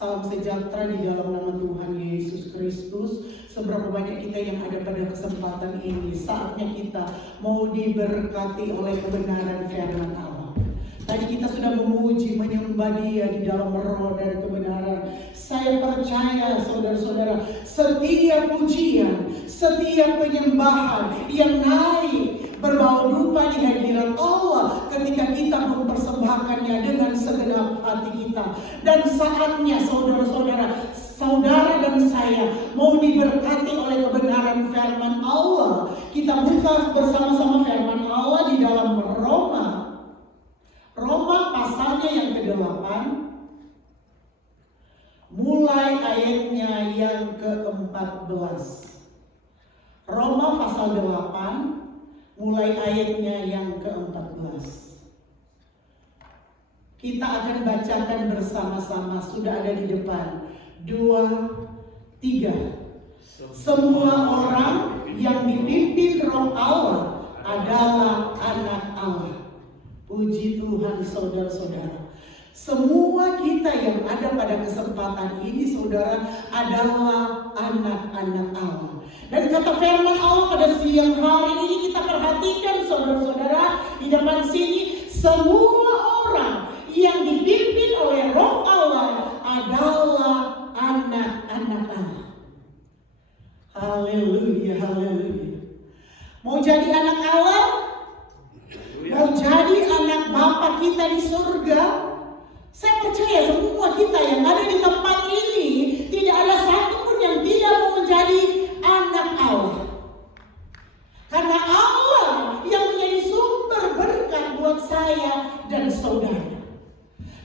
Salam sejahtera di dalam nama Tuhan Yesus Kristus. Seberapa banyak kita yang ada pada kesempatan ini, saatnya kita mau diberkati oleh kebenaran firman Allah. Tadi kita sudah memuji, menyembah Dia di dalam roh dan kebenaran. Saya percaya saudara-saudara, setiap pujian, setiap penyembahan yang naik berbau dupa di hadirat Allah ketika kita mempersembahkannya dengan segenap hati kita. Dan saatnya saudara-saudara, saudara dan saya mau diberkati oleh kebenaran firman Allah. Kita buka bersama-sama firman Allah di dalam Roma pasalnya yang ke-8, mulai ayatnya yang ke-14. Roma pasal 8, mulai ayatnya yang ke-14. Kita akan bacakan bersama-sama, sudah ada di depan. 2, 3. Semua orang yang dipimpin Roh Allah adalah anak Allah. Puji Tuhan saudara-saudara. Semua kita yang ada pada kesempatan ini saudara adalah anak-anak Allah. Dan kata firman Allah pada siang hari ini kita perhatikan saudara-saudara di depan sini, semua orang yang dipimpin oleh Roh Allah adalah anak-anak Allah. Haleluya, haleluya. Mau jadi anak Allah? Mau jadi anak Bapa kita di surga? Saya percaya semua kita yang ada di tempat ini tidak ada satupun yang tidak mau menjadi anak Allah. Karena Allah yang menjadi sumber berkat buat saya dan saudara.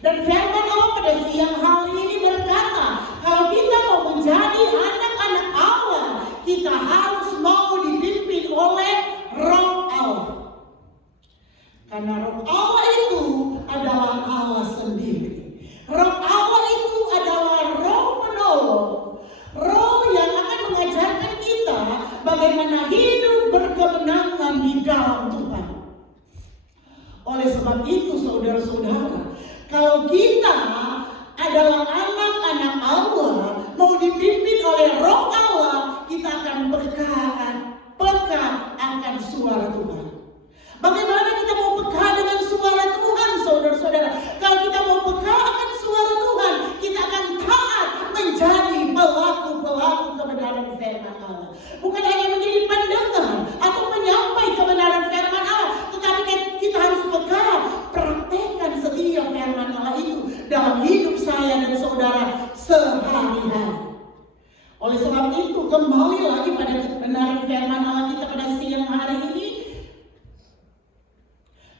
Dan firman Allah pada siang hari ini berkata, kalau kita mau menjadi anak-anak Allah, kita harus mau dipimpin oleh Roh Allah. Karena Roh Allah itu adalah Allah sendiri. Roh Allah itu adalah Roh penolong. Roh yang akan mengajarkan kita bagaimana hidup berkemenangan di dalam Tuhan. Oleh sebab itu saudara-saudara, kalau kita adalah anak-anak Allah, mau dipimpin oleh Roh Allah, kita akan peka akan suara Tuhan. Bagaimana kita mau peka dengan suara Tuhan, saudara-saudara? Kalau kita mau peka akan suara Tuhan, kita akan taat menjadi pelaku-pelaku kebenaran firman Allah. Bukan hanya menjadi pendengar atau penyampai kebenaran firman Allah, tetapi kita harus peka, praktekkan setiap firman Allah itu dalam hidup saya dan saudara sehari-hari. Oleh sebab itu, kembali lagi pada kebenaran firman Allah kita pada siang hari ini.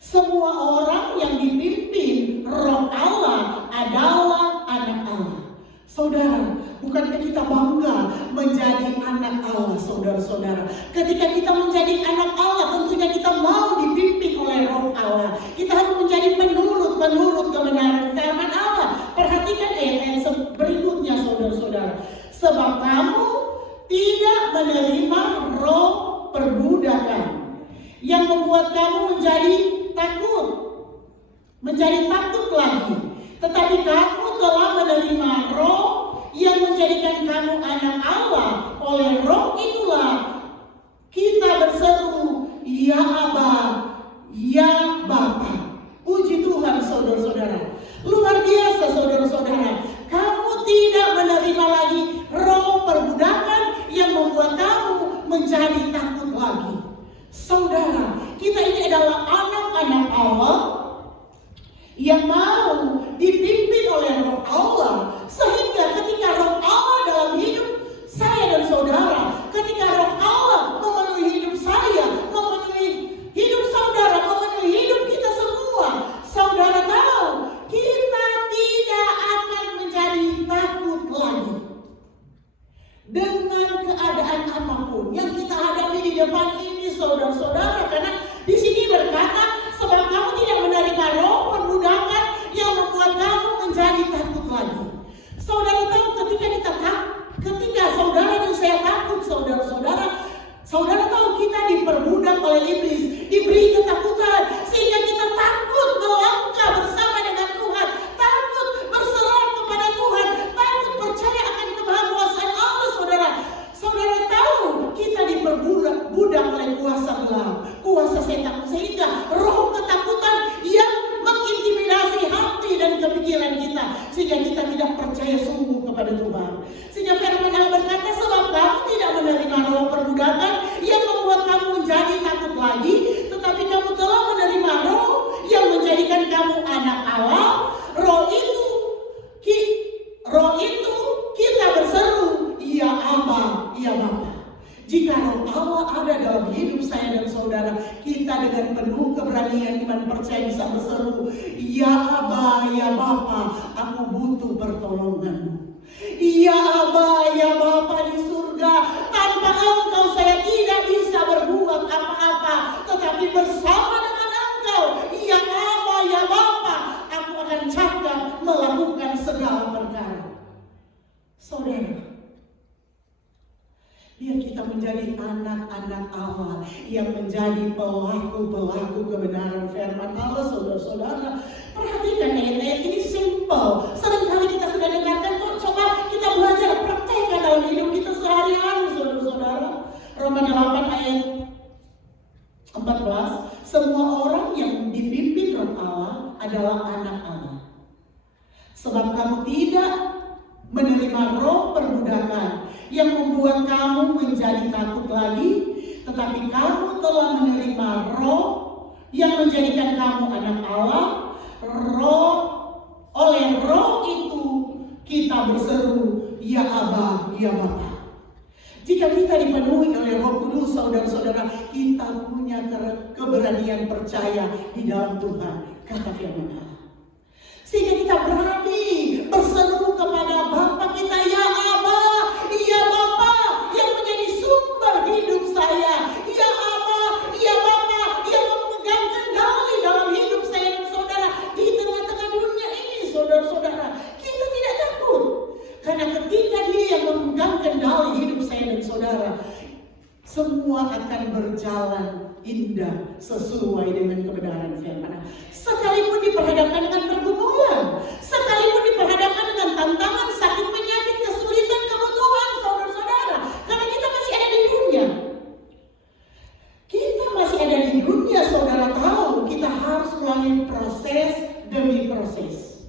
Semua orang yang dipimpin Roh Allah adalah anak Allah. Saudara, bukankah kita bangga menjadi anak Allah, saudara-saudara? Ketika kita menjadi anak Allah, tentunya kita mau dipimpin oleh Roh Allah. Kita harus menjadi penurut kebenaran firman Allah. Perhatikan ayat-ayat berikutnya, saudara-saudara. Sebab kamu tidak menerima roh perbudakan yang membuat kamu menjadi takut lagi. Tetapi kamu telah menerima roh yang menjadikan kamu anak Allah. Oleh roh itulah kita berseru, ya Aba, ya Bapa. Puji Tuhan saudara-saudara. Luar biasa saudara-saudara. Kamu tidak menerima lagi roh perbudakan yang membuat kamu menjadi takut lagi. Saudara, kita ini adalah anak-anak Allah yang mau dipimpin oleh Roh Allah. Sehingga ketika Roh Allah dalam hidup saya dan saudara, ketika Roh Allah memenuhi hidup saya, memenuhi hidup saudara, memenuhi hidup kita semua, saudara tahu, kita tidak akan menjadi takut lagi dengan keadaan apapun yang kita hadapi di depan ini, saudara-saudara. Karena di sini berkata, sebab kamu tidak menerima roh perbudakan yang membuat kamu menjadi takut lagi. Saudara tahu, ketika saudara dan saya takut, saudara tahu kita diperbudak oleh iblis, diberi ketakutan sehingga kita takut melangkah bersama dengan Tuhan, takut berserah kepada Tuhan, takut percaya sungguh kepada Tuhan. Sehingga firman Allah berkata, sebab kamu tidak menerima roh perbudakan yang membuat kamu menjadi takut lagi, tetapi kamu telah menerima roh yang menjadikan kamu anak Allah. Roh itu kita berseru, ya Aba, ya Bapa. Jika roh Allah ada dalam hidup saya dan saudara, kita dengan penuh keberanian iman percaya bisa berseru, ya Aba, ya Bapa, aku butuh pertolonganmu. Ya Aba, ya Bapa di surga, tanpa Engkau saya tidak bisa berbuat apa-apa, tetapi bersama dengan Engkau, ya Aba, ya Bapa, aku akan cakap melakukan segala perkara. Saudara, biar kita menjadi anak-anak Allah yang menjadi pelaku-pelaku kebenaran firman Allah, saudara-saudara. Perhatikan ayat-ayat ini simple. Seringkali kita sudah dengarkan kok, coba kita belajar praktekkan dalam hidup kita sehari-hari, saudara-saudara. Roma 8 ayat 14, semua orang yang dipimpin Roh Allah adalah anak Allah. Sebab kamu tidak menerima roh perbudakan yang membuat kamu menjadi takut lagi, tetapi kamu telah menerima roh yang menjadikan kamu anak Allah. Oleh roh itu kita berseru, ya Aba, ya Bapa. Jika kita dipenuhi oleh Roh Kudus, saudara-saudara, kita punya keberanian percaya di dalam Tuhan, kata firman Allah. Sehingga kita berani berseru kepada Bapa kita, ya Aba, ya Bapa, yang menjadi sumber hidup saya. Ya Aba, ya Bapa, yang memegang kendali dalam hidup saya dan saudara. Di tengah-tengah dunia ini, saudara-saudara, kita tidak takut. Karena ketika Dia yang memegang kendali hidup saya dan saudara, semua akan berjalan indah sesuai dengan kebenaran firman. Sekalipun diperhadapkan dengan pergumulan, sekalipun diperhadapkan dengan tantangan, sakit, penyakit, kesulitan, kebutuhan, saudara-saudara, karena kita masih ada di dunia. Kita masih ada di dunia, saudara tahu, kita harus melalui proses demi proses.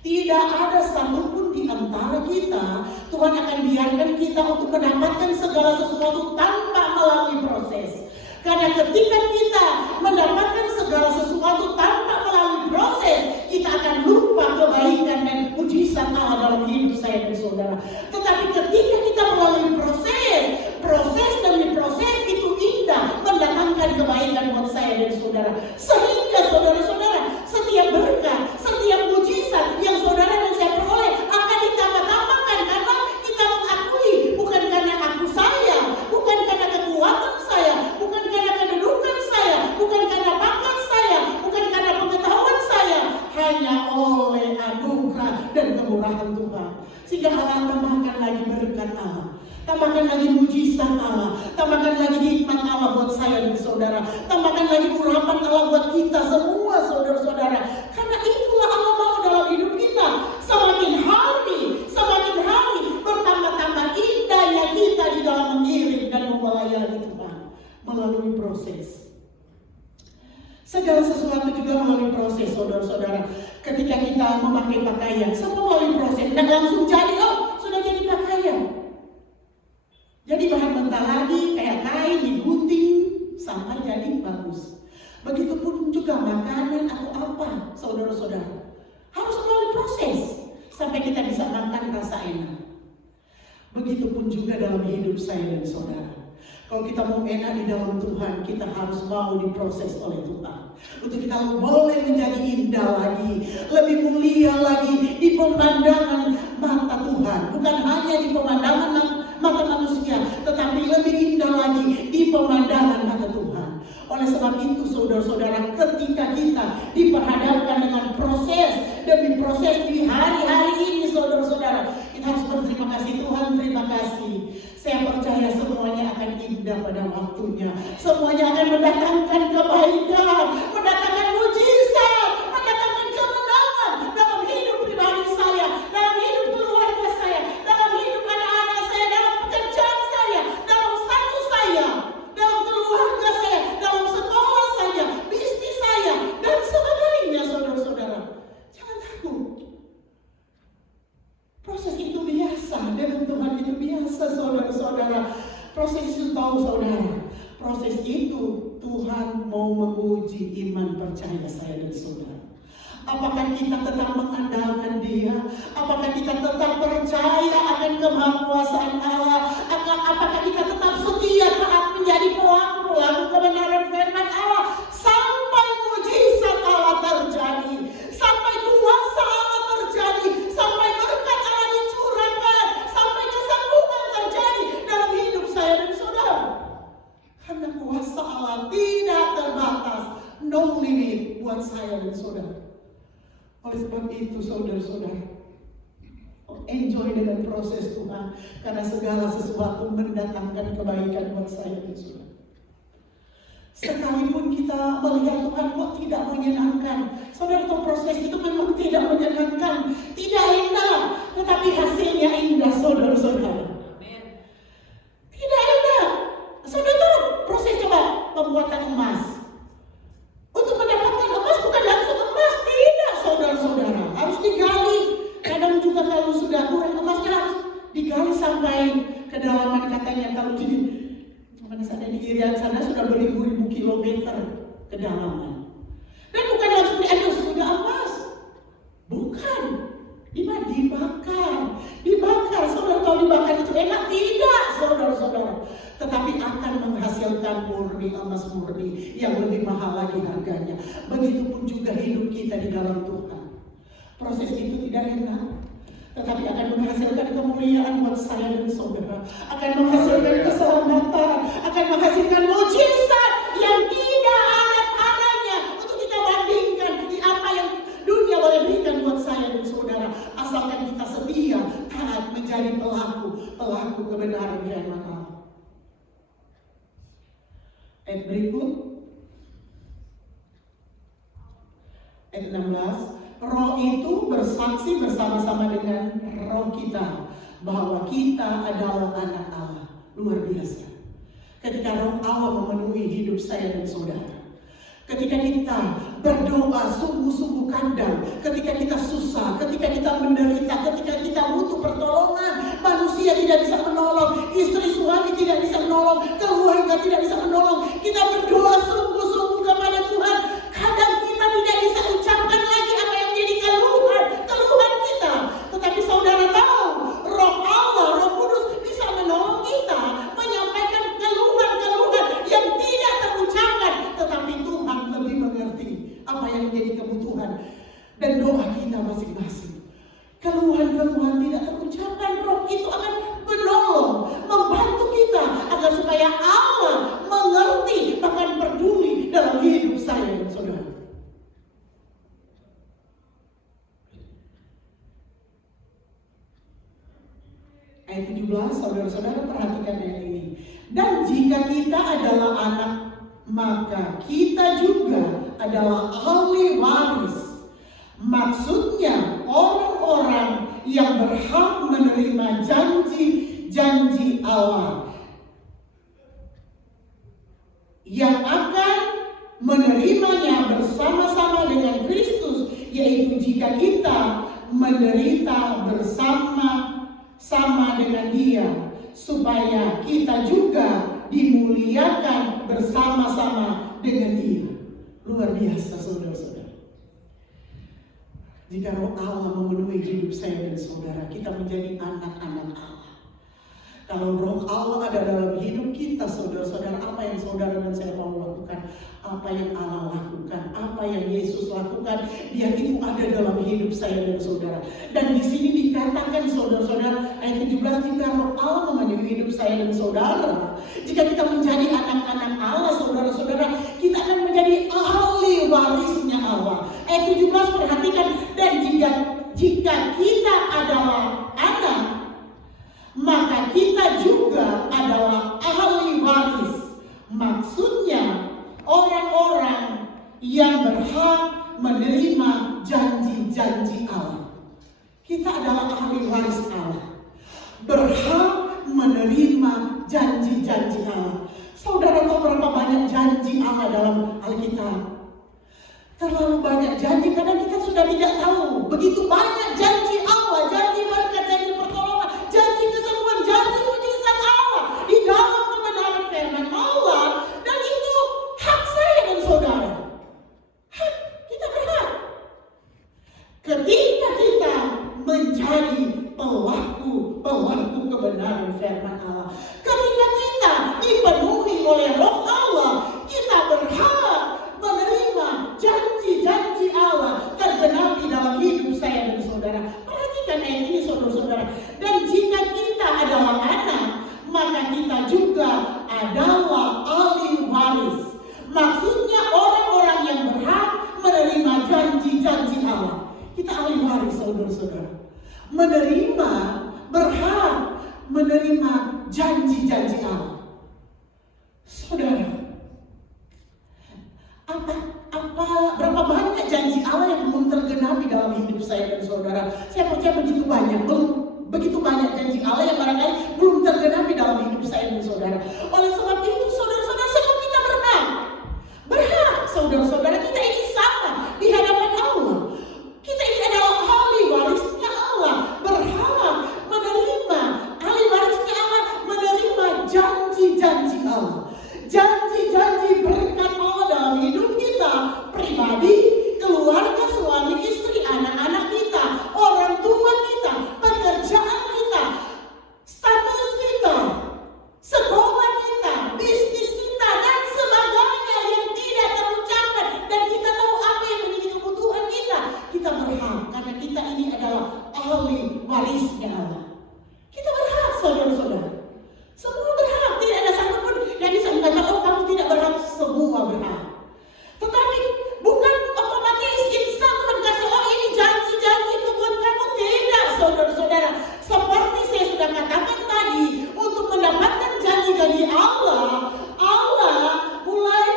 Tidak ada satupun di antara kita Tuhan akan biarkan kita untuk mendapatkan segala sesuatu tanpa melalui proses. Karena ketika kita mendapatkan segala sesuatu tanpa melalui proses, kita akan lupa kebaikan dan mujizat Allah dalam hidup saya dan saudara. Tetapi ketika kita melalui proses demi proses itu indah, mendatangkan kebaikan buat saya dan saudara. Sehingga saudara-saudara, setiap berkat, setiap mujizat yang saudara dan saya peroleh akan ditambah-tambahkan karena kita mengakui, bukan karena aku saya, bukan karena kekuatan saya, bukan karena kedudukan saya, bukan karena bakat saya, bukan karena pengetahuan saya, hanya oleh anugerah dan kemurahan Tuhan. Sehingga Allah tambahkan lagi berkat Allah, tambahkan lagi mujizat Allah, tambahkan lagi hikmat Allah buat saya dan saudara, tambahkan lagi urapan Allah buat kita semua, saudara-saudara. Karena itulah Allah mau dalam hidup kita. Semakin hari bertambah-tambah indahnya kita di dalam mengiring dan melayani Tuhan melalui proses. Segala sesuatu juga melalui proses, saudara-saudara. Ketika kita memakai pakaian, semua melalui proses. Dan langsung jadi, sudah jadi pakaian. Jadi bahan mentah lagi, kayak kain digunting sampai jadi bagus. Begitupun juga makanan atau apa, saudara-saudara. Harus melalui proses sampai kita bisa makan rasa enak. Begitupun juga dalam hidup saya dan saudara. Kalau kita mau enak di dalam Tuhan, kita harus mau diproses oleh Tuhan. Untuk kita boleh menjadi indah lagi, lebih mulia lagi di pemandangan mata Tuhan. Bukan hanya di pemandangan mata manusia, tetapi lebih indah lagi di pemandangan mata Tuhan. Oleh sebab itu, saudara-saudara, ketika kita diperhadapkan dengan proses demi proses di hari-hari ini, saudara-saudara, kita harus berterima kasih. Tuhan, terima kasih. Saya percaya semuanya akan indah pada waktunya. Semuanya akan mendatangkan kebaikan, mendatangkan mujizat, mendatangkan kemenangan dalam hidup pribadi saya, dalam hidup keluarga saya, dalam hidup anak-anak saya, dalam pekerjaan saya, dalam status saya, dalam keluarga saya, dalam sekolah saya, bisnis saya, dan sebagainya, saudara-saudara. Jangan takut. Proses itu biasa, dengan Tuhan itu biasa, saudara-saudara. Proses itu tahu saudara, proses itu Tuhan mau menguji iman percaya saya dan saudara. Apakah kita tetap mengandalkan Dia? Apakah kita tetap percaya akan kemahakuasaan Allah? Apakah kita tetap setia taat menjadi pelaku kebenaran firman Allah sampai mujizat Allah terjadi, sampai kuasa Allah terjadi, sampai berkat Allah dicurahkan, sampai kesembuhan terjadi dalam hidup saya dan saudara? Karena kuasa Allah tidak terbatas, no limit buat saya dan saudara. Oleh sebab itu saudara-saudara, enjoy dengan proses Tuhan, karena segala sesuatu mendatangkan kebaikan buat saya dan saudara. Sekalipun kita melihat Tuhan kok tidak menyenangkan, saudara, tahu proses itu memang tidak menyenangkan, tidak indah, tetapi hasilnya indah, saudara-saudara. Tidak indah. Saudara tahu proses coba pembuatan emas. Untuk mendapatkan emas bukan langsung emas, tidak saudara-saudara, harus digali. Kadang juga kalau sudah kurang emasnya harus digali sampai kedalaman, katanya kalau di mana sana di Irian sana sudah beribu-ribu kilometer kedalaman. Dan bukan langsung diadus sudah emas, bukan, dibakar. Saudara tahu dibakar itu enak? Tidak, saudara-saudara. Tetapi akan menghasilkan murni, emas murni yang lebih mahal lagi harganya. Begitupun juga hidup kita di dalam Tuhan. Proses itu tidak enak, tetapi akan menghasilkan kemuliaan buat saya dan saudara. Akan menghasilkan keselamatan, akan menghasilkan mujizat yang tidak ada taranya untuk kita bandingkan di apa yang dunia boleh berikan buat saya dan saudara. Asalkan kita setia, taat menjadi pelaku kebenaran firman Allah. Ayat berikut, ayat 16. Roh itu bersaksi bersama-sama dengan roh kita bahwa kita adalah anak Allah. Luar biasa. Ketika roh Allah memenuhi hidup saya dan saudara, ketika kita berdoa sungguh-sungguh kandang, ketika kita susah, ketika kita menderita, ketika kita butuh pertolongan, manusia tidak bisa menolong, istri suami tidak bisa menolong, keluarga tidak bisa menolong, kita berdoa sungguh-sungguh kepada Tuhan. Kadang kita tidak bisa ucapkan lagi apa yang menjadi keluhan kita. Tetapi saudara tahu, roh Allah, roh kudus bisa menolong kita menyampaikan keluhan-keluhan yang tidak terucapkan. Tetapi Tuhan lebih mengerti apa yang menjadi kebutuhan dan doa kita masing-masing. Keluhan-keluhan tidak terucapkan, roh itu akan menolong, membantu kita agar supaya Allah mengerti, bahkan peduli dalam hidup saya dan saudara. Ayat 17, saudara-saudara perhatikan ayat ini. Dan jika kita adalah anak, maka kita juga adalah ahli waris. Maksudnya orang-orang yang berhak menerima janji-janji Allah, yang akan menerimanya bersama-sama dengan Kristus, yaitu jika kita menderita bersama-sama dengan Dia, supaya kita juga dimuliakan bersama-sama dengan Dia. Luar biasa, saudara-saudara. Jika roh Allah memenuhi hidup saya dan saudara, kita menjadi anak-anak Allah. Kalau roh Allah ada dalam hidup kita, saudara-saudara, apa yang saudara dan saya mau lakukan, apa yang Allah lakukan, apa yang Yesus lakukan, Dia itu ada dalam hidup saya dan saudara. Dan di sini dikatakan, saudara-saudara, ayat 17, jika roh Allah memenuhi hidup saya dan saudara, jika kita menjadi anak-anak Allah, saudara-saudara, kita akan menjadi ahli warisnya Allah. Ayat 17, perhatikan, dan jika kita adalah anak, maka kita juga adalah ahli waris. Maksudnya orang-orang yang berhak menerima janji-janji Allah. Kita adalah ahli waris Allah, berhak menerima janji-janji Allah. Saudara tahu berapa banyak janji Allah dalam Alkitab? Terlalu banyak janji, kadang kita sudah tidak tahu. Begitu banyak janji Allah, janji berkat, janji pelaku kebenaran firman Allah. Ketika kita dipenuhi oleh Roh Allah, kita berhak menerima janji-janji Allah tergenapi dalam hidup saya dan saudara. Perhatikan ayat ini saudara-saudara. Dan jika kita adalah anak, maka kita juga adalah ahli waris. Maksudnya orang-orang yang berhak menerima janji-janji Allah. Kita ahli waris saudara-saudara. Berhak menerima janji-janji Allah. Saudara, berapa banyak janji Allah yang belum tergenapi dalam hidup saya dan saudara? Saya percaya begitu banyak janji Allah yang barangkali belum tergenapi dalam hidup saya dan saudara. Oleh sebab itu saudara-saudara, semua kita berhak saudara-saudara, kita ini sama di hadapan Allah. Kita ini adalah ahli warisnya Allah, berhak menerima ahli warisnya Allah, menerima janji-janji Allah, janji-janji berkat Allah dalam hidup kita pribadi, keluarga, suami, istri, anak-anak kita, orang tua kita, pekerjaan kita, status kita, sekolah kita, bisnis kita, dan sebagainya yang tidak terucapkan, dan kita tahu apa yang menjadi kebutuhan kita. Kita berhak karena kita ini adalah ahli warisnya Allah. Kita berhak saudara-saudara. Semua berhak, tidak ada satupun yang bisa mengatakan oh kamu tidak berhak. Semua berhak. Tetapi bukan otomatis instan Tuhan kasih oh ini janji-janji buat kamu. Tidak saudara-saudara. Seperti saya sudah katakan tadi, untuk mendapatkan janji-janji Allah mulai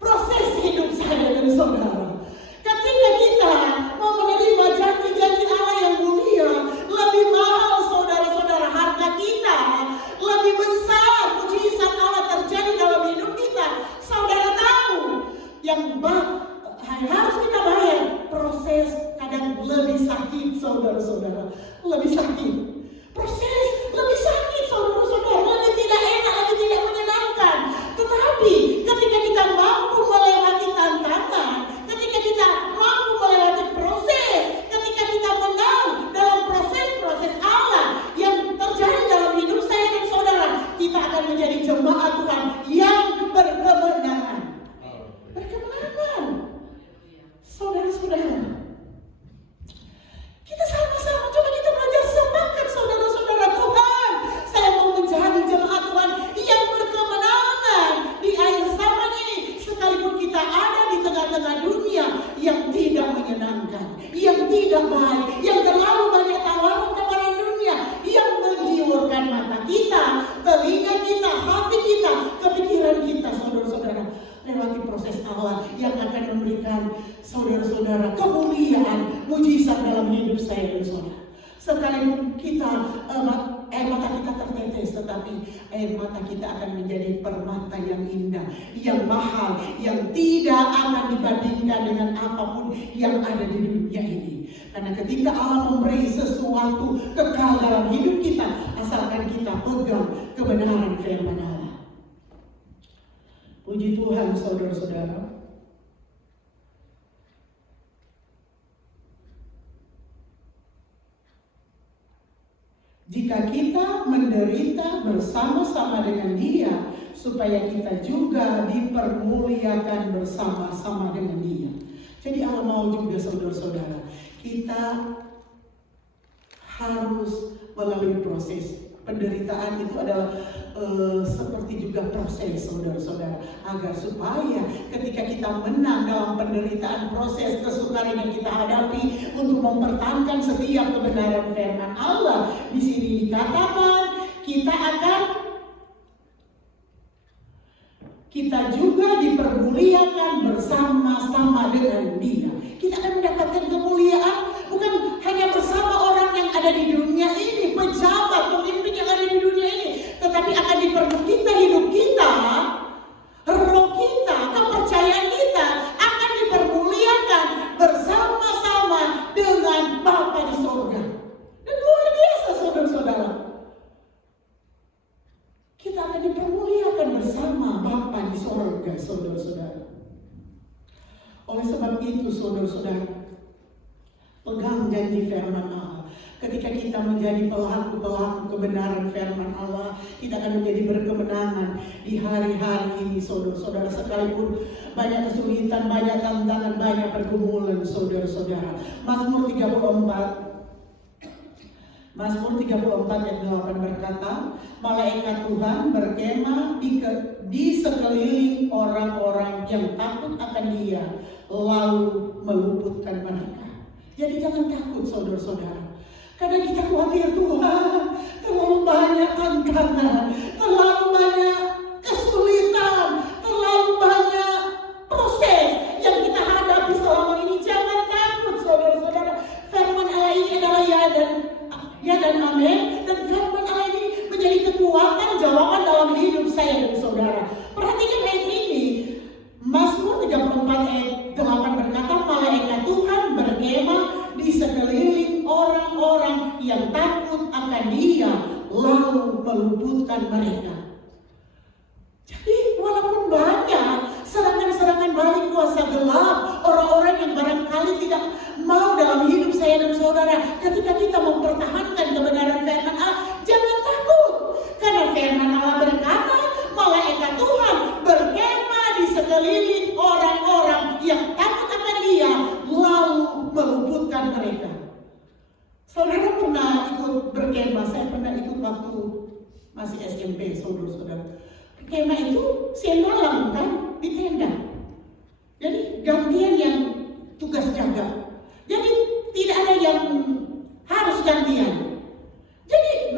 proses hidup saya dan saudara. Ketika kita mau menerima janji-janji Allah yang mulia, lebih mahal saudara-saudara harga kita, lebih besar mujizat Allah terjadi dalam hidup kita. Saudara tahu yang harus kita bayar, proses kadang lebih sakit saudara-saudara, lebih sakit. Proses lebih sakit saudara-saudara, lebih tidak enak, lebih tidak menyenangkan. Tetapi ketika kita mampu melewati tantangan, ketika kita mampu melewati proses, ketika kita menang dalam proses-proses Allah yang terjadi dalam hidup saya dan saudara, kita akan menjadi jemaat Tuhan yang berkemenangan. Berkemenangan. Saudara-saudara, kita sama-sama coba kita belajar semangat saudara-saudara. Tuhan, saya mau menjadi jemaat Tuhan yang berkemenangan di akhir zaman ini, sekalipun kita ada di tengah-tengah dunia yang tidak menyenangkan, yang tidak baik, yang terlalu banyak tawaran-tawaran dunia yang menggiurkan mata kita, telinga kita, hati kita, kepikiran kita saudara-saudara. Lewati proses Allah yang akan memberikan saudara-saudara kemuliaan, mujizat dalam hidup saya dan saudara. Sekalipun kita air mata kita tertetes, tetapi air mata kita akan menjadi permata yang indah, yang mahal, yang tidak akan dibandingkan dengan apapun yang ada di dunia ini. Karena ketika Allah memberi sesuatu kekal dalam hidup kita, asalkan kita pegang kebenaran firman Allah. Puji Tuhan saudara-saudara. Jika kita menderita bersama-sama dengan Dia, supaya kita juga dipermuliakan bersama-sama dengan Dia. Jadi Allah mau juga saudara-saudara, kita harus melalui proses. Penderitaan itu adalah seperti juga proses saudara-saudara, agar supaya ketika kita menang dalam penderitaan, proses kesukaran yang kita hadapi untuk mempertahankan setiap kebenaran firman Allah. Di sini dikatakan kita juga dipermuliakan bersama-sama dengan Dia. Kita akan mendapatkan kemuliaan bukan hanya bersama orang yang ada di dunia ini, pejabat, pemimpin yang ada di dunia ini, tetapi akan kita, hidup kita, roh kita, kepercayaan kita akan dipermuliakan bersama-sama dengan Bapa di surga. Dan luar biasa saudara-saudara, kita akan dipermuliakan bersama Bapa di surga, saudara-saudara. Oleh sebab itu saudara-saudara, pegang janji firman Allah. Ketika kita menjadi pelaku-pelaku kebenaran firman Allah, kita akan menjadi berkemenangan di hari-hari ini, saudara-saudara. Sekalipun banyak kesulitan, banyak tantangan, banyak pergumulan, saudara-saudara. Mazmur 34 ayat 8 berkata, malaikat Tuhan berkemah di sekeliling orang-orang yang takut akan Dia, lalu meluputkan mereka. Jadi jangan takut, saudara-saudara. Karena kita khawatir, Tuhan, terlalu banyak tantangan, terlalu banyak kesulitan, terlalu banyak proses yang kita hadapi selama ini. Jangan takut, saudara-saudara. Firman Allah ini adalah ya dan amin. Dan firman Allah ini menjadi kekuatan jawaban dalam hidup saya dan saudara. Perhatikan ayat ini. Mazmur 34 ayat 8 berkata, malaikat Tuhan berkemah di sekeliling orang-orang yang takut akan Dia, lalu meluputkan mereka. Jadi walaupun banyak serangan-serangan balik kuasa gelap, orang-orang yang barangkali tidak mau dalam hidup saya dan saudara, ketika kita mempertahankan kebenaran firman Allah, jangan takut. Karena firman Allah berkata, malaikat Tuhan berkemah di sekeliling orang-orang yang takut akan Dia, lalu meluputkan mereka. Saudara pernah ikut berkemah? Saya pernah ikut waktu masih SMP, saudara-saudara. Berkemah itu siang malam kan, di tenda. Jadi gantian yang tugas jaga. Jadi tidak ada yang harus gantian. Jadi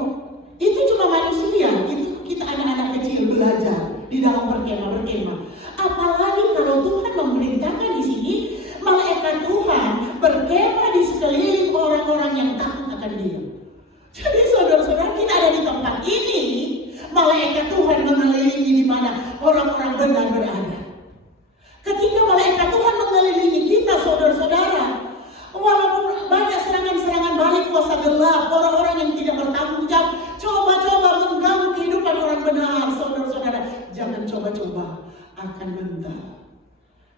itu cuma manusia, itu kita anak-anak kecil belajar di dalam berkemah. Apalagi kalau Tuhan memerintahkan di sini, malaikat Tuhan berkemah di sekeliling orang-orang yang takut akan Dia. Jadi saudara-saudara, kita ada di tempat ini, malaikat Tuhan mengelilingi di mana orang-orang benar berada. Ketika malaikat Tuhan mengelilingi kita, saudara-saudara, walaupun banyak serangan-serangan balik kuasa gelap, orang-orang yang tidak bertanggung jawab, coba-coba mengganggu kehidupan orang benar, saudara-saudara, jangan coba-coba akan mental.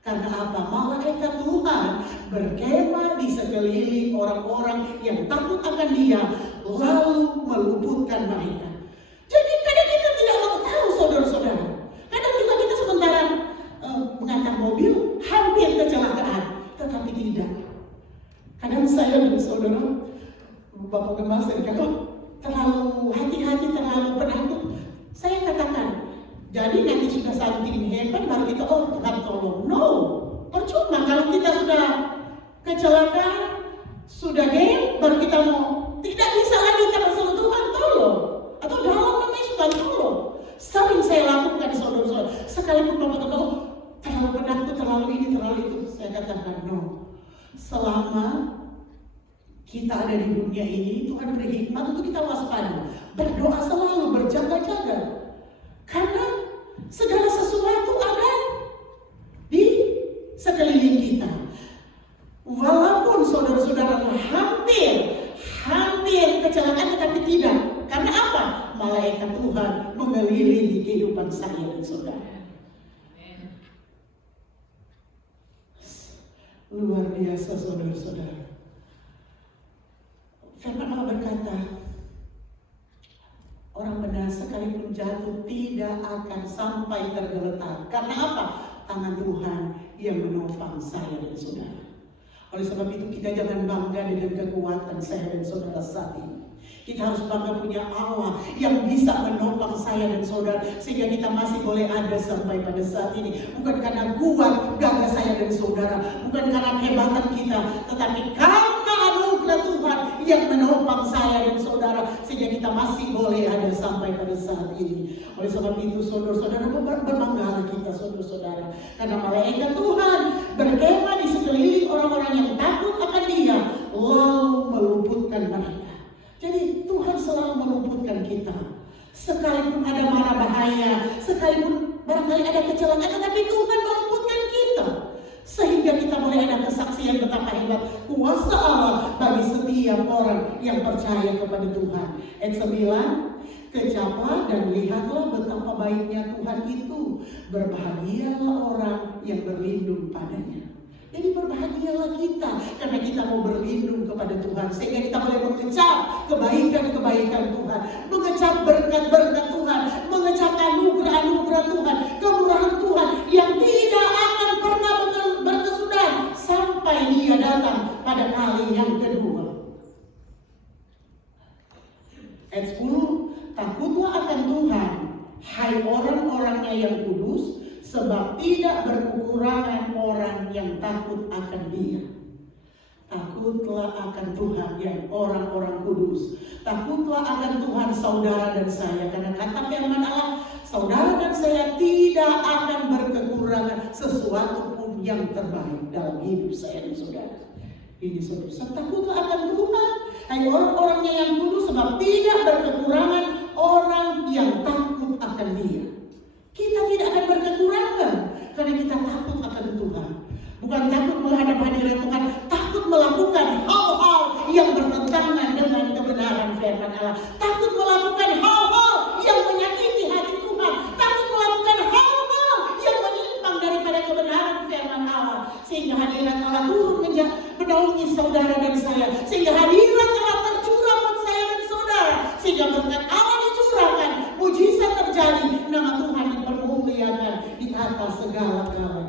Karena apa? Malaikat Tuhan berkemah di sekeliling orang-orang yang takut akan Dia, lalu meluputkan mereka. Jadi kadang kita tidak mau tahu, saudara-saudara. Kadang juga kita sementara mengantar mobil hampir kecelakaan, tetapi tidak. Kadang saya dan saudara, Bapak Gemas, kalau terlalu hati-hati, terlalu penakut, saya katakan, jadi nanti sudah something happen baru kita, oh Tuhan tolong. No, percuma kalau kita sudah kecelakaan, sudah game, baru kita mau. Tidak bisa lagi kita berseru Tuhan tolong. Atau dalam namanya Tuhan tolong. Sering saya lakukan, saudara-saudara. Sekalipun Bapak kata, oh terlalu penakut, terlalu ini, terlalu itu. Saya katakan no. Selama kita ada di dunia ini, Tuhan beri hikmat untuk kita waspada. Berdoa selalu, berjaga-jaga. Karena segala sesuatu ada di sekeliling kita. Walaupun saudara-saudara hampir kecelakaan, tetapi tidak. Karena apa? Malaikat Tuhan mengelilingi kehidupan saya dan saudara. Luar biasa, saudara-saudara. Firman Allah berkata, orang benar sekalipun jatuh tidak akan sampai tergeletak. Karena apa? Tangan Tuhan yang menopang saya dan saudara. Oleh sebab itu kita jangan bangga dengan kekuatan saya dan saudara saat ini. Kita harus bangga punya Allah yang bisa menopang saya dan saudara, sehingga kita masih boleh ada sampai pada saat ini. Bukan karena kuat gagah saya dan saudara, bukan karena kehebatan kita, tetapi karena anugerah Tuhan yang menopang saya dan saudara, sehingga kita masih boleh ada sampai pada saat ini. Oleh sebab itu saudara-saudara, berbanggalah kita, saudara-saudara, karena malaikat Tuhan berkemah di sekeliling orang-orang yang takut akan Dia, lalu meluputkan mereka. Jadi Tuhan selalu meluputkan kita. Sekalipun ada mara bahaya, sekalipun barangkali ada kecelakaan, tetapi Tuhan meluputkan kita. Sehingga kita boleh ada kesaksian betapa hebat kuasa Allah bagi setiap orang yang percaya kepada Tuhan. Ayat 9, kejaplah dan lihatlah betapa baiknya Tuhan itu. Berbahagialah orang yang berlindung padanya. Jadi berbahagialah kita karena kita mau berlindung kepada Tuhan, sehingga kita boleh mengecap kebaikan-kebaikan Tuhan, mengecap berkat-berkat Tuhan, mengecap anugerah-anugerah Tuhan, kemurahan Tuhan yang tidak akan pernah berkesudahan sampai Dia datang pada kali yang kedua. Ayat 10, takutlah akan Tuhan, hai orang-orangnya yang kudus, sebab tidak berkekurangan orang yang takut akan Dia. Takutlah akan Tuhan yang orang-orang kudus. Takutlah akan Tuhan saudara dan saya. Karena kata firman Allah, saudara dan saya tidak akan berkekurangan sesuatu pun yang terbaik dalam hidup saya dan saudara. Ini saudara, takutlah akan Tuhan, hai orang-orangnya yang kudus, sebab tidak berkekurangan orang yang takut akan Dia. Kita tidak akan berkekurangan karena kita takut akan Tuhan. Bukan takut menghadap hadirat Tuhan, takut melakukan hal-hal yang bertentangan dengan kebenaran firman Allah. Takut melakukan hal-hal yang menyakiti hati Tuhan. Takut melakukan hal-hal yang menyimpang daripada kebenaran firman Allah. Sehingga hadirat Allah turun menaungi saudara dan saya. Sehingga hadirat Allah tercurah buat saya dan saudara. Sehingga berkat Allah dicurahkan, mujizat terjadi, nama Tuhan dipermuliakan di atas segala-galanya.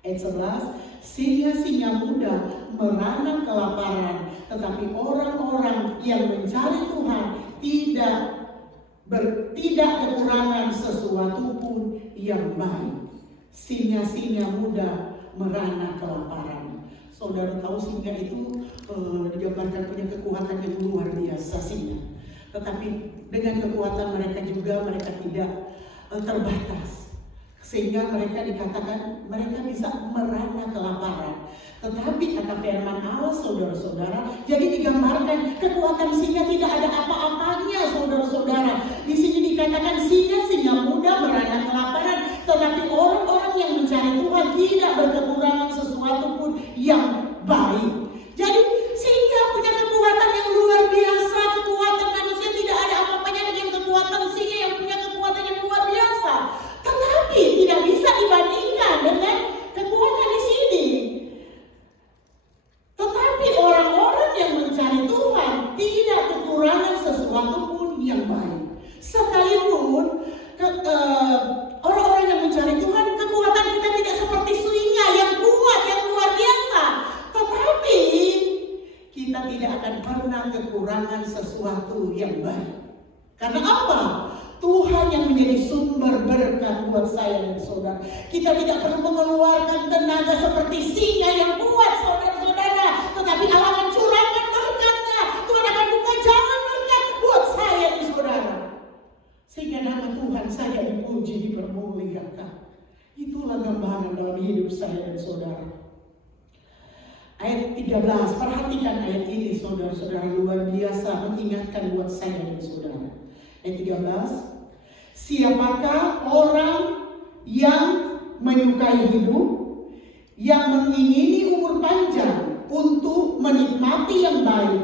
Ayat 11, singa-singa muda merana kelaparan, tetapi orang-orang yang mencari Tuhan tidak kekurangan sesuatu pun yang baik. Singa-singa muda merana kelaparan. Saudara tahu singa itu digambarkan punya kekuatan yang luar biasa singa. Tetapi dengan kekuatan mereka juga mereka tidak terbatas. Sehingga mereka dikatakan mereka bisa merana kelaparan. Tetapi kata firman Allah saudara-saudara, jadi digambarkan kekuatan singa tidak ada apa-apanya saudara-saudara. Di sini dikatakan singa muda merana kelaparan, tetapi orang-orang yang mencari Tuhan tidak berkekurangan sesuatu pun yang baik. Jadi singa punya kekuatan yang luar biasa. Kekuatan manusia tidak ada apa-apanya dengan kekuatan singa yang punya kekuatan yang luar biasa. Tetapi tidak bisa dibandingkan dengan kekuatan di sini. Tetapi orang-orang yang mencari Tuhan tidak kekurangan sesuatu pun yang baik. Sekalipun orang-orang yang mencari Tuhan, kekuatan kita tidak seperti singa yang kuat, yang luar biasa. Tetapi kita tidak akan pernah kekurangan sesuatu yang baik. Karena apa? Tuhan yang menjadi sumber berkat buat saya dan saudara. Kita tidak perlu mengeluarkan tenaga seperti singa yang kuat saudara-saudara. Tetapi Allah akan curahkan berkatnya. Tuhan akan buka jalan berkat buat saya dan saudara. Sehingga nama Tuhan saya dipuji, dipermuliakan. Itulah gambaran dalam hidup saya dan saudara. Ayat 13, perhatikan ayat ini saudara-saudara, luar biasa mengingatkan buat saya dan saudara. Ayat 13, siapakah orang yang menyukai hidup, yang mengingini umur panjang untuk menikmati yang baik?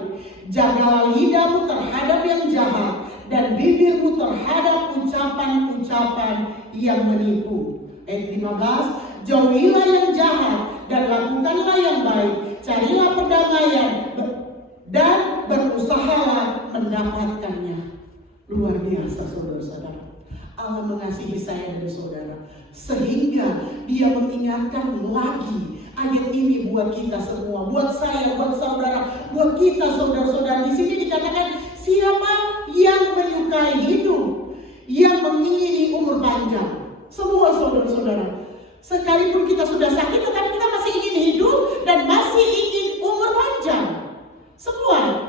Jagalah lidahmu terhadap yang jahat dan bibirmu terhadap ucapan-ucapan yang menipu. Ayat 15, jauhilah yang jahat dan lakukanlah yang baik. Carilah perdamaian dan berusahalah mendapatkannya. Luar biasa saudara-saudara. Allah mengasihi saya dan saudara, sehingga Dia mengingatkan lagi ayat ini buat kita semua, buat saya, buat saudara, buat kita saudara-saudara. Di sini dikatakan siapa yang menyukai hidup, yang mengingini umur panjang. Semua saudara-saudara. Sekalipun kita sudah sakit, tetapi kita masih ingin hidup dan masih ingin umur panjang. Semua.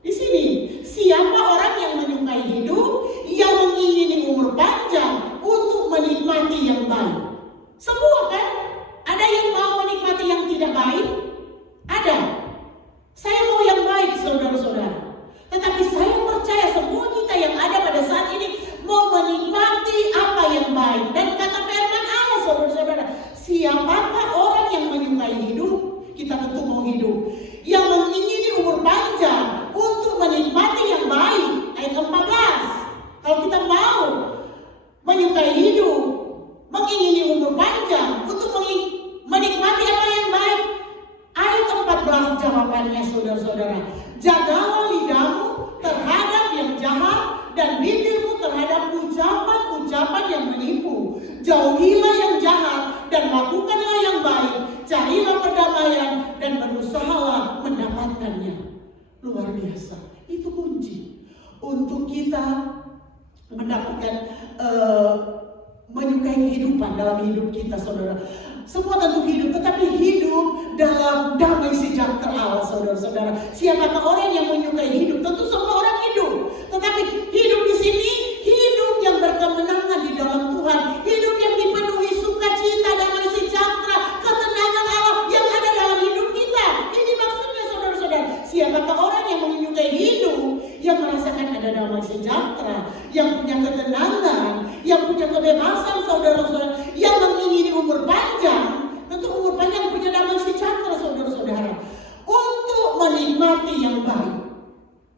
Di sini, siapa orang yang menyukai hidup, yang mengingini umur panjang untuk menikmati yang baik? Semua kan? Ada yang mau menikmati yang tidak baik? Ada. Saya mau yang baik saudara-saudara. Tetapi saya percaya semua kita yang ada pada saat ini mau menikmati apa yang baik. Dan kata firman Allah saudara-saudara, siapakah orang yang menyukai hidup? Kita Jagalah lidahmu terhadap yang jahat dan bibirmu terhadap ucapan-ucapan yang menipu. Jauhilah yang jahat dan lakukanlah yang baik. Carilah perdamaian dan berusahalah mendapatkannya. Luar biasa. Itu kunci untuk kita mendapatkan menyukai kehidupan dalam hidup kita, saudara. Semua tentu hidup, tetapi hidup dalam damai sejahtera Allah, saudara-saudara. Siapakah orang yang menyukai hidup? Tentu semua orang hidup. Tetapi hidup di sini, hidup yang berkemenangan di dalam Tuhan. Hidup yang dipenuhi sukacita, damai sejahtera, ketenangan Allah yang ada dalam hidup kita. Ini maksudnya, saudara-saudara. Siapakah orang yang menyukai hidup, yang merasakan ada damai sejahtera, yang punya ketenangan, yang punya kebebasan, saudara-saudara, yang mengingini umur panjang. Tentu umur panjang punya damai sejahtera, saudara-saudara, untuk menikmati yang baik.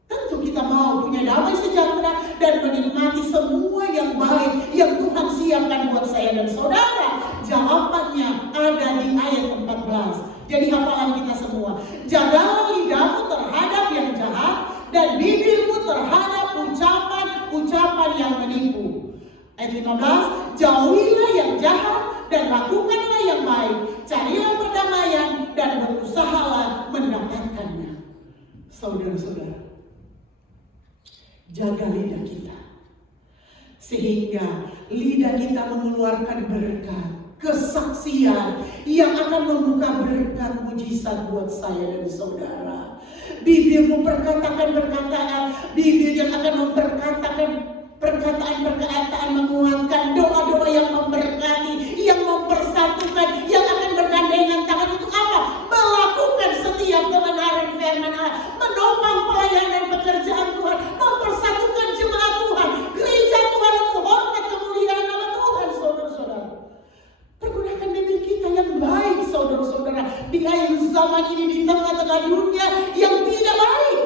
Tentu kita mau punya damai sejahtera dan menikmati semua yang baik yang Tuhan siapkan buat saya dan saudara. Jawabannya ada di ayat 14. Jadi hafalan kita semua. Jagalah lidahmu terhadap yang jahat dan bibirmu terhadap ucapan-ucapan yang menipu. Ayat 15, jauhilah yang jahat dan lakukanlah yang baik. Carilah perdamaian dan berusahalah mendapatkannya. Saudara-saudara, jaga lidah kita, sehingga lidah kita mengeluarkan berkat, kesaksian yang akan membuka berkat mujizat buat saya dan saudara. Bibirmu perkatakan perkataan, bibir yang akan memperkatakan perkataan-perkataan menguatkan, doa-doa yang memberkati, yang mempersatukan, yang akan bergandengan tangan untuk apa? Melakukan setiap kebenaran firman Allah, menopang pelayanan pekerjaan Tuhan, mempersatukan jemaat Tuhan, gereja Tuhan untuk hormat kemuliaan nama Tuhan, saudara-saudara. Pergunakan bibir kita yang baik, saudara-saudara, di akhir zaman ini, di tengah-tengah dunia yang tidak baik.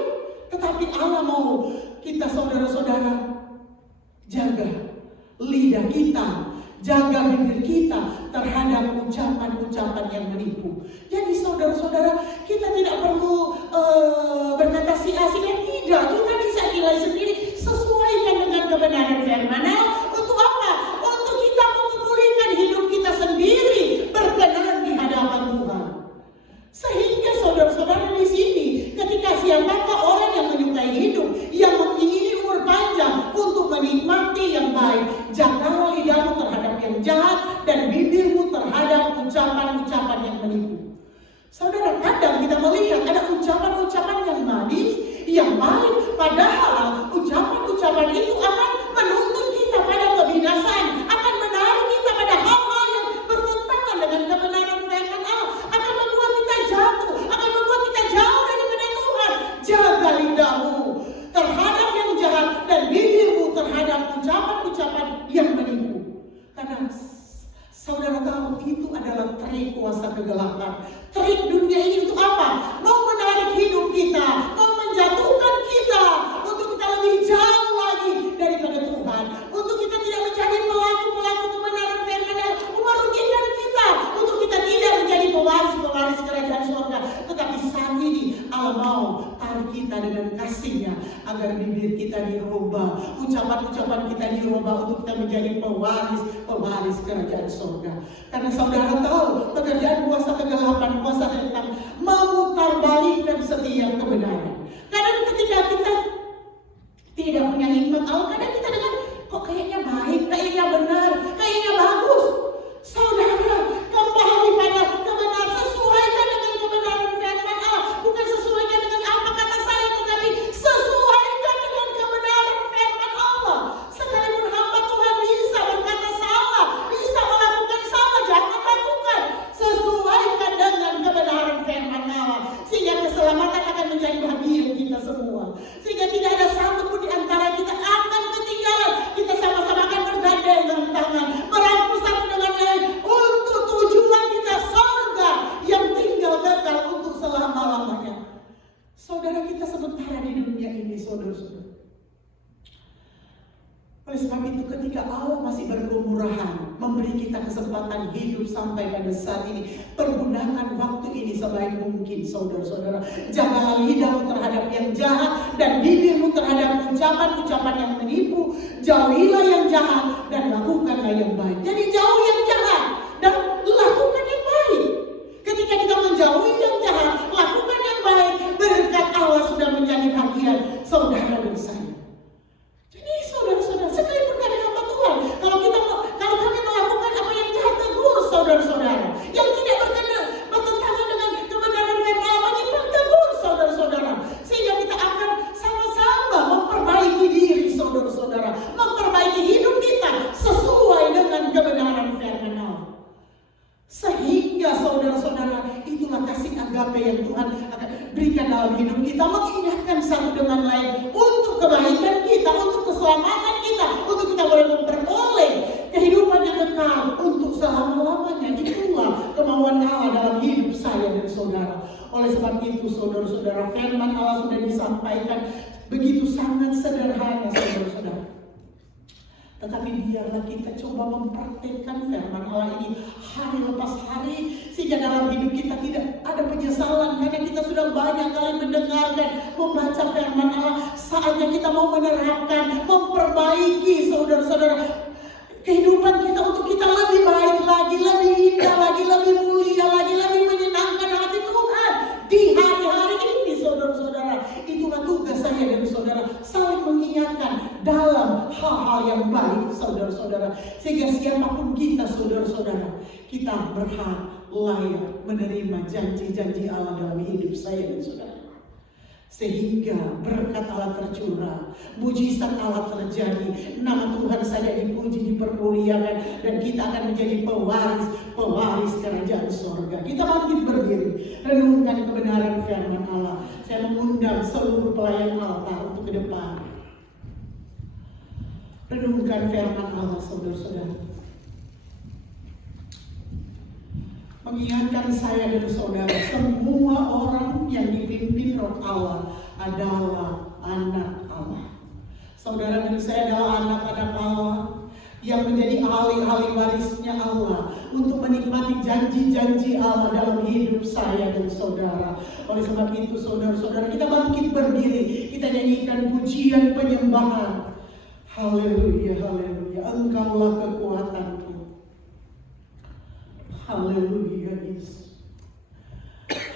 Tetapi Allah mau kita, saudara-saudara, jaga lidah kita, jaga bibir kita terhadap ucapan-ucapan yang menipu. Jadi saudara-saudara, kita tidak perlu berkata sia-sia, tidak. Kita bisa nilai sendiri, sesuaikan dengan kebenaran firman Allah. Untuk apa? Untuk kita memulihkan hidup kita sendiri, berkenan di hadapan Tuhan. Sehingga saudara-saudara di sini, ketika siapakah orang yang menyukai hidup, yang mengingini umur panjang untuk menikmati yang baik, jagalah lidahmu terhadap yang jahat dan bibirmu terhadap ucapan-ucapan yang menipu. Saudara, kadang kita melihat ada ucapan-ucapan yang manis, yang baik, padahal ucapan-ucapan itu akan menuntun kita pada kebinasaan, akan menarik kita pada hal-hal yang bertentangan dengan kebenaran firman Allah, akan membuat kita jatuh, akan membuat kita jauh daripada Tuhan. Jaga lidahmu terhadap yang jahat dan bibirmu terhadap ucapan-ucapan yang menipu. Karena saudara tahu itu adalah trik kuasa kegelapan. Trik dunia ini untuk apa? Mau menarik hidup kita, mau menjatuhkan kita untuk kita lebih jauh lagi daripada Tuhan, untuk kita tidak menjadi pelaku-pelaku kebenaran firman Allah, merugikan kita, untuk kita tidak menjadi pewaris-pewaris kerajaan surga. Tetapi saat ini Allah mau tarik kita dengan kasih-Nya agar bibir kita dirubah, ucapan-ucapan kita dirubah untuk kita menjadi pewaris kerajaan surga. Karena saudara tahu pekerjaan kuasa kegelapan, kuasa setan memutarbalikkan setiap kebenaran. Kadang ketika kita tidak punya hikmat Allah, kadang kita dengar kok kayaknya baik, kayaknya benar, kayaknya bagus. Saudara, kembali pada kebenaran, sesuaikan dengan kebenaran firman Allah, bukan sesuaikan dengan apa kata saya, tetapi sesuaikan dengan kebenaran firman Allah. Sekalipun hamba Tuhan bisa berkata salah, bisa melakukan salah, jangan lakukan. Sesuaikan dengan kebenaran firman Allah, sehingga keselamatan akan menjadi bagian kita semua. Sehingga tidak ada satupun di antara kita akan ketinggalan. Kita sama-sama akan bergandengan tangan, merangkul satu dengan lain untuk tujuan kita surga yang tinggal kekal untuk selama-lamanya. Saudara, kita sementara di dunia ini, saudara-saudara. Oleh sebab itu ketika Allah masih berkemurahan, memberi kita kesempatan hidup sampai pada saat ini. Pergunakan waktu ini sebaik mungkin, saudara-saudara. Jagalah lidahmu terhadap yang jahat dan bibirmu terhadap ucapan-ucapan yang menipu. Jauhilah yang jahat dan lakukanlah yang baik. Jadi jauh yang jahat dan lakukan yang baik. Ketika kita menjauhi yang jahat, lakukan yang baik, berkat Allah sudah menjadi bagian saudara dan saya. Jadi saudara-saudara, sekalipun kami hamba Tuhan, kalau kami melakukan apa yang jahat, tegur saudara-saudara. Yang tidak bertentangan dengan kebenaran firman Allah, tegur saudara-saudara. Sehingga kita akan sama-sama memperbaiki diri saudara-saudara, memperbaiki hidup kita sesuai dengan kebenaran firman Allah. Sehingga saudara-saudara, itulah kasih agape yang Tuhan akan berikan dalam hidup kita, mengingatkan satu dengan lain untuk kebaikan kita, untuk keselamatan kita, untuk kita boleh memperoleh kehidupan yang kekal untuk selama-lamanya. Itulah kemauan Allah dalam hidup saya dan saudara. Oleh sebab itu saudara-saudara, firman Allah sudah disampaikan begitu sangat sederhana saudara-saudara. Tetapi biarlah kita coba mempraktikkan firman Allah ini hari lepas hari, sehingga dalam hidup kita tidak ada penyesalan karena kita sudah banyak kali mendengarkan, membaca firman Allah. Saatnya kita mau menerapkan, memperbaiki saudara-saudara kehidupan kita untuk kita lebih baik lagi, lebih indah lagi, lebih mulia lagi, lebih menyenangkan hati Tuhan di hari-hari ini saudara-saudara. Itulah tugas saya dan saudara, saling mengingatkan dalam hal-hal yang baik saudara-saudara. Sehingga siapapun kita saudara-saudara, kita berhak layak menerima janji-janji Allah dalam hidup saya dan saudara. Sehingga berkat Allah tercurah, mujizat Allah terjadi, nama Tuhan saja dipuji, dipermuliakan, dan kita akan menjadi pewaris kerajaan sorga. Kita bangkit berdiri, renungkan kebenaran firman Allah. Saya mengundang seluruh pelayan altar untuk ke depan. Renungkan firman Allah saudara-saudara. Mengingatkan saya dan saudara, semua orang yang dipimpin Roh Allah adalah anak Allah. Saudara dan saya adalah anak-anak Allah yang menjadi ahli-ahli warisnya Allah untuk menikmati janji-janji Allah dalam hidup saya dan saudara. Oleh sebab itu saudara-saudara, kita bangkit berdiri, kita nyanyikan pujian penyembahan. Haleluya, haleluya, Engkaulah kekuatanku. Haleluya Yesus.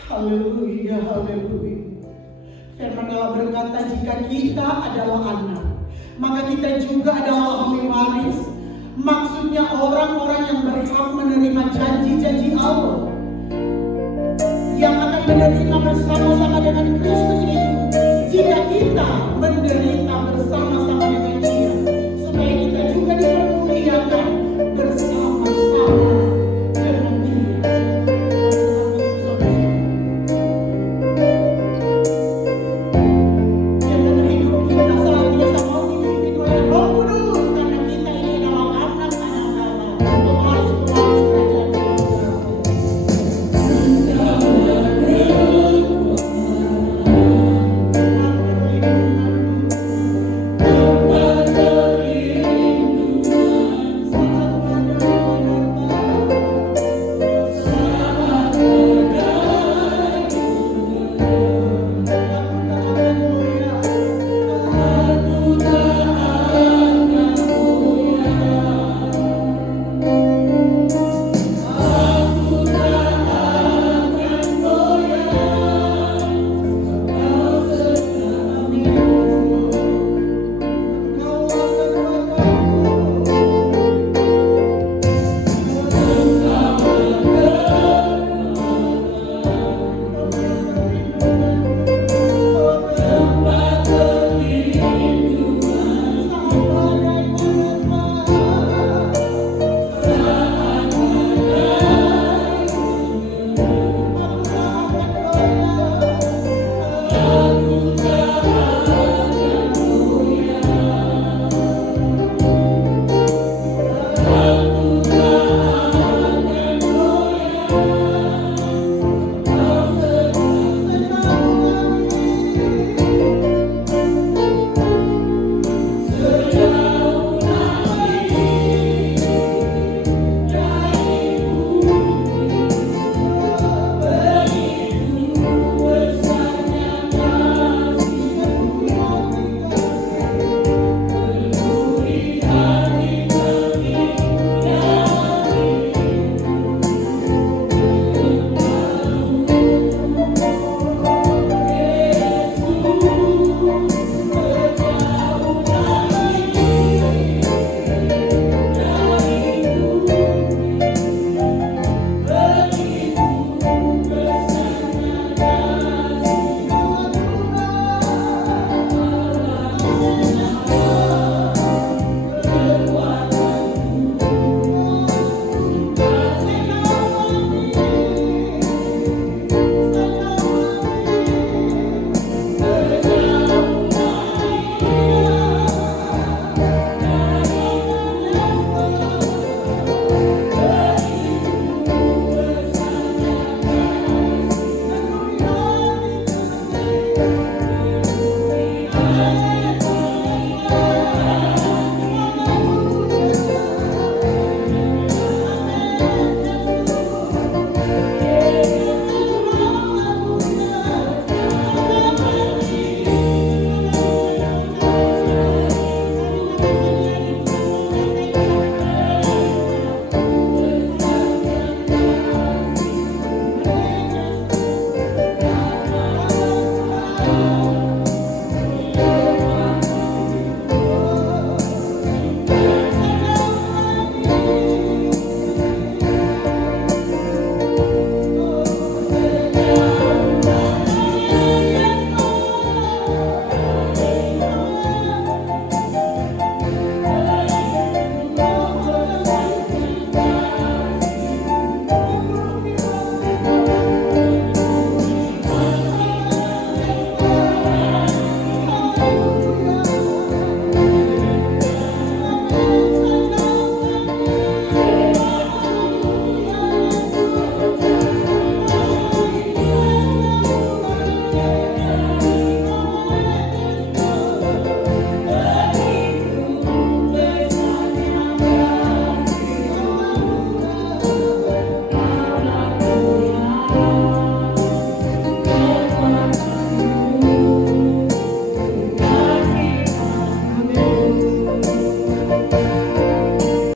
Haleluya, haleluya. Firman Allah berkata, jika kita adalah anak, maka kita juga adalah ahli waris. Maksudnya orang-orang yang berhak menerima janji-janji Allah, yang akan menerima bersama-sama dengan Kristus itu. Jika kita